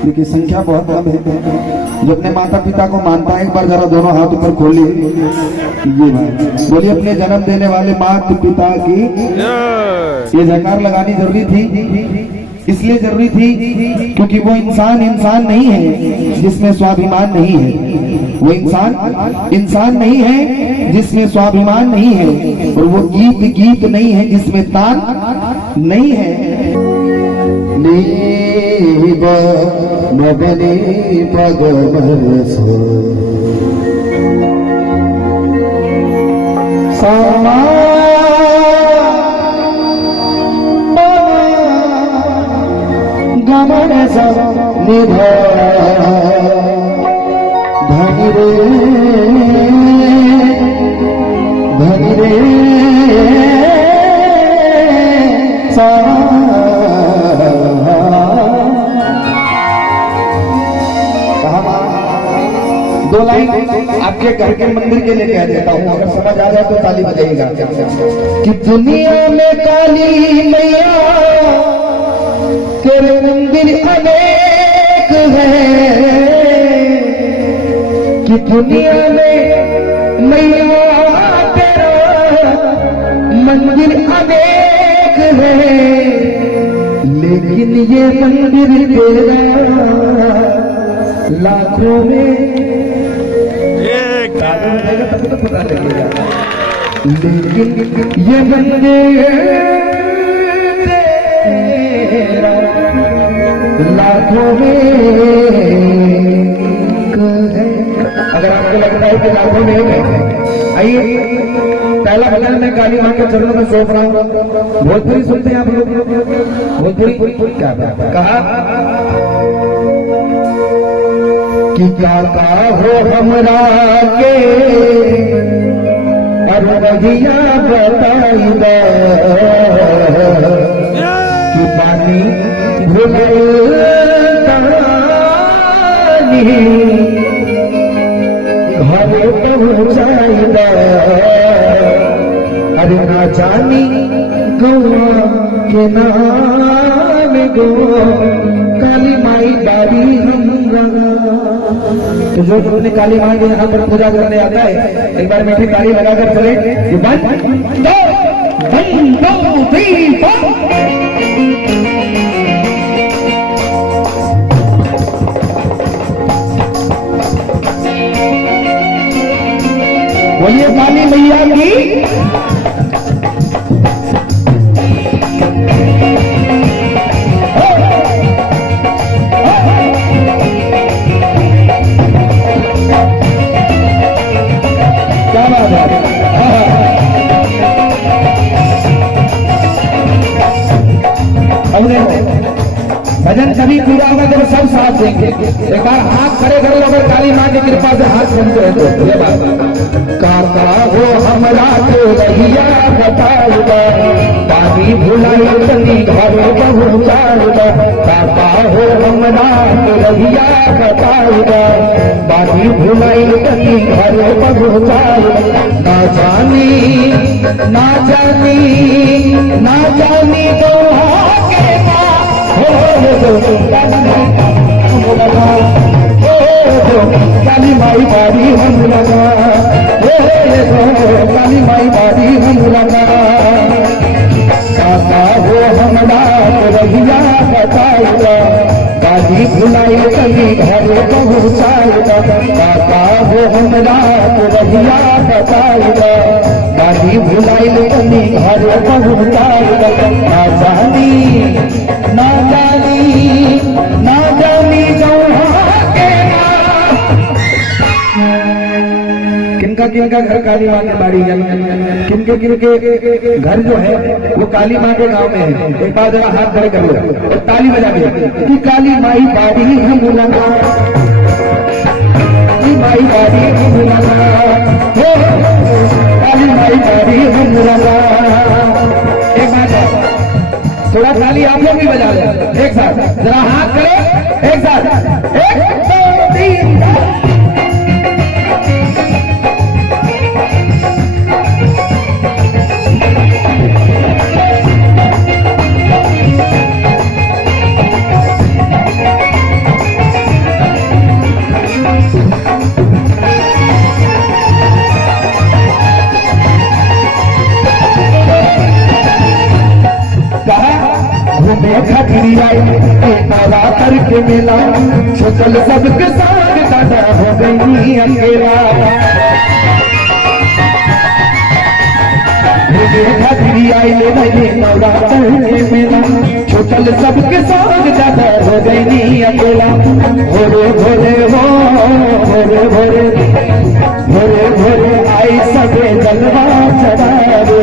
देखिए संख्या बहुत कम है। जो अपने माता पिता को मानता है एक बार जरा दोनों हाथ ऊपर खोलिए। ये बात बोलिए, अपने जन्म देने वाले माता पिता की ये जयकार लगानी जरूरी थी। इसलिए जरूरी थी क्योंकि वो इंसान नहीं है जिसमें स्वाभिमान नहीं है। वो इंसान नहीं है जिसमें स्वाभिमान नहीं है। और वो गीत नहीं है जिसमें तान नहीं है। मगने पगमरस सामा गमरस निधा धनी रे सामा। दो लाइन आपके घर के मंदिर के लिए कह देता हूँ, अगर समझ आ जाए तो ताली बजाइएगा। कि दुनिया में काली मैया तेरे मंदिर अनेक है। कि दुनिया में मैया तेरा मंदिर अनेक है। लेकिन ये मंदिर तेरा लाखों में तो पता लगेगा। लेकिन ये मंदिर तेरा लाखों में है। अगर आपको लगता है कि लाखों में है, आइए पहला भजन में काली मां के चरणों में सौंप रहा हूं। भोजपुरी सुनते हैं आप लोग? भोजपुरी क्या कहा कि काका हो हमरा के अरवैया बताइबा। कि पानी भुलैतानी घरे पहुँचाइबा। अरे ना जानी गौआ के नाम गो काली माई बारी तो जो अपने काली माँ के यहाँ पर पूजा करने आता है एक बार मीठी ताली लगाकर चले। बोलिए काली मैया की। भजन कभी पूरा होगा जब सब साथ देंगे। एक बार हाथ खड़े करो अगर काली मां की कृपा से हाथ सुनते हैं तो। ये बात काका हो हमरा तो रहिया बताऊगा। पानी भुलाई तनी घरों पहुँचाऊगा। काका हो हमरा तो रहिया बताऊगा। पानी भुलाई तनी घरों पहुँचाऊगा। ना जानी तो काली माई बारी हम लगा। काली माई बारी हम लगा। काका हो हमरा रहिया बताऊगा। काली भुलाई कभी घर पहुँचाऊगा। काका हो हमरा रहिया बताऊगा। काली भुलाई कभी घर पहुँचाऊगा। ना जानी किनका घर काली माँ के बाड़ी है। किनके घर जो है वो काली माँ के गांव में है। एक बार जरा हाथ खड़े कर लो और ताली बजा के कि काली माई बाड़ी हम लगा। माई बाड़ी हम लगा। काली माई बाड़ी हम लगा। एक बार थोड़ा ताली आप लोग भी बजा ले एक साथ। जरा हाथ करो एक साथ। 1 2 3 Thank you. खतरी आई नवा करके मिला छुटल सबके साथ दादा हो गई अकेला खतरी आई नवा करके मिला छुटल सबके साथ दादा हो गई अकेला भोरे भोरे हो भोरे भोरे भोरे भोरे आई सबे जलवा चढ़ावे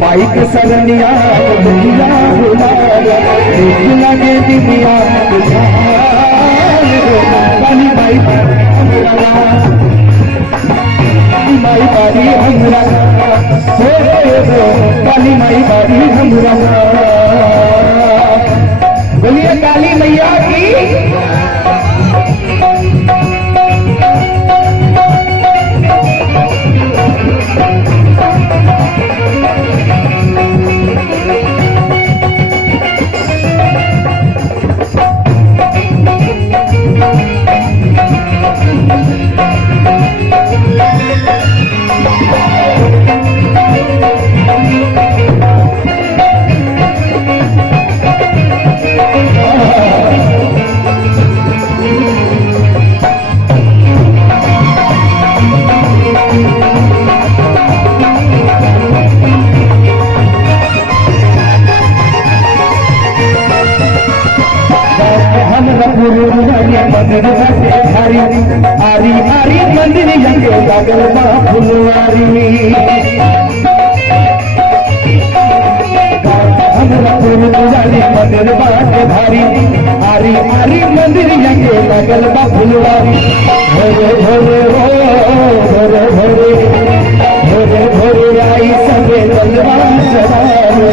माई के सरनिया दुनिया बुलाया लगे दुनिया काली माई माई बारी हमरा काली माई बारी हमरा बोलिए काली मैया की आरी आरी मंदिर यंगे लागल बा फुलवारी हमरा फुलवारी मंदिर बाटे भारी आरी आरी मंदिर यंगे लागल बा फुलवारी भोरे भोरे भोरे भोरे भोरे भोरे आई सबे जलवा चढ़ावे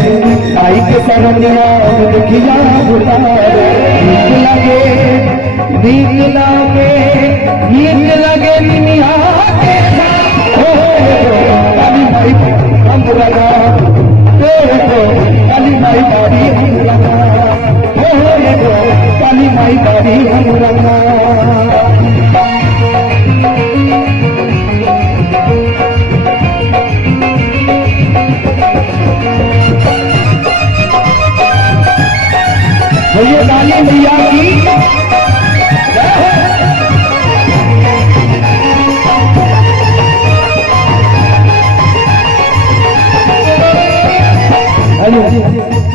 आई के सरनिया दुखिया बुलावे नीक लगे दुनिया के काली माई हम लगा काली माई बारी हम लगा काली माई बारी हम लगा बोलिए काली मैया की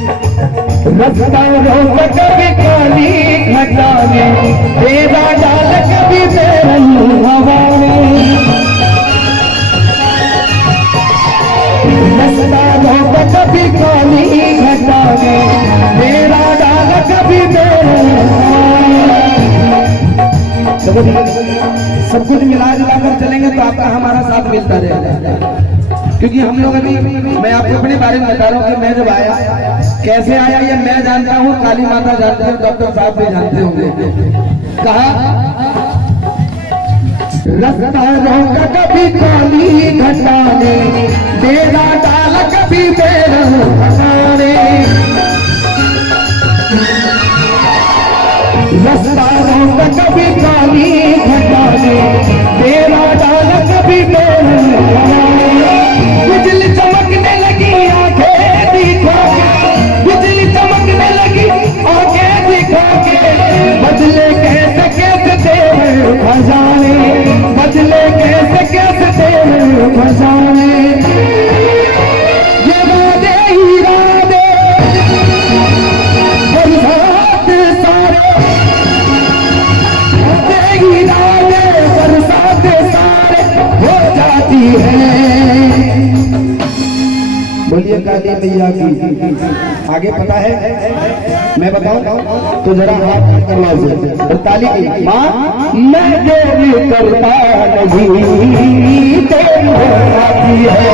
रस्ता रोक कभी काली घटा में तेरा डाल कभी बेरंग हवा में रस्ता रोक कभी काली घटा में तेरा डाल कभी बेरंग सब कुछ मिला जुलाकर चलेंगे तो आपका हमारा साथ मिलता रहेगा क्योंकि हम लोग अभी मैं आपको अपने बारे में बता रहा हूँ कि मैं जब आया कैसे आया ये मैं जानता हूँ काली माता जानते हैं डॉक्टर साहब भी जानते होंगे कहा रास्ता रोका कभी काली घटा में बेड़ा डाल कभी बेड़ा हमारे रास्ता रोका कभी काली घटा में बेड़ा डाल कभी बेड़ा हमारे बिजली चमकने लगी आंखें दिखा के बिजली चमकने लगी आंखें दिखा के बदले कैसे कैसे तेरे खजाने बदले कैसे कैसे तेरे खजाने ये वादे इरादे बरसात सारे वादे इरादे बरसात सारे हो जाती है। बोलिए काली मैया की आगे पता है मैं बताऊं तो जरा हाथ करवाओ और ताली की माँ मैं देरी करता नहीं देरी हो जाती है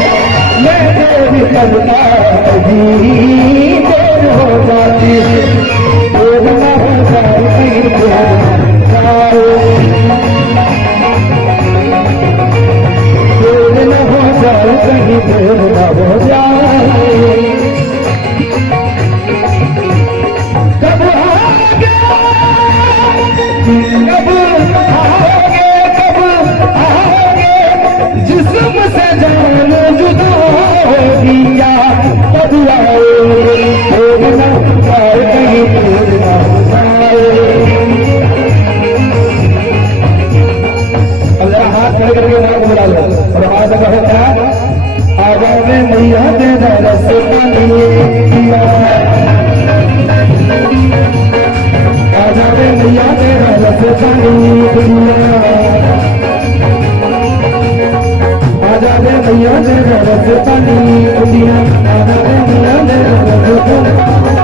मैं देरी करता नहीं देरी हो जाती है कहीं देर न हो जाए कब आओगे जिस्म से जान जुदा हो गया कब आओगे कहीं कहता आजावे मैया तेरा रस पानी आजावे मैया तेरा रस पानी आजावे मैया तेरा रस पानी आजावे मैया तेरा रस पानी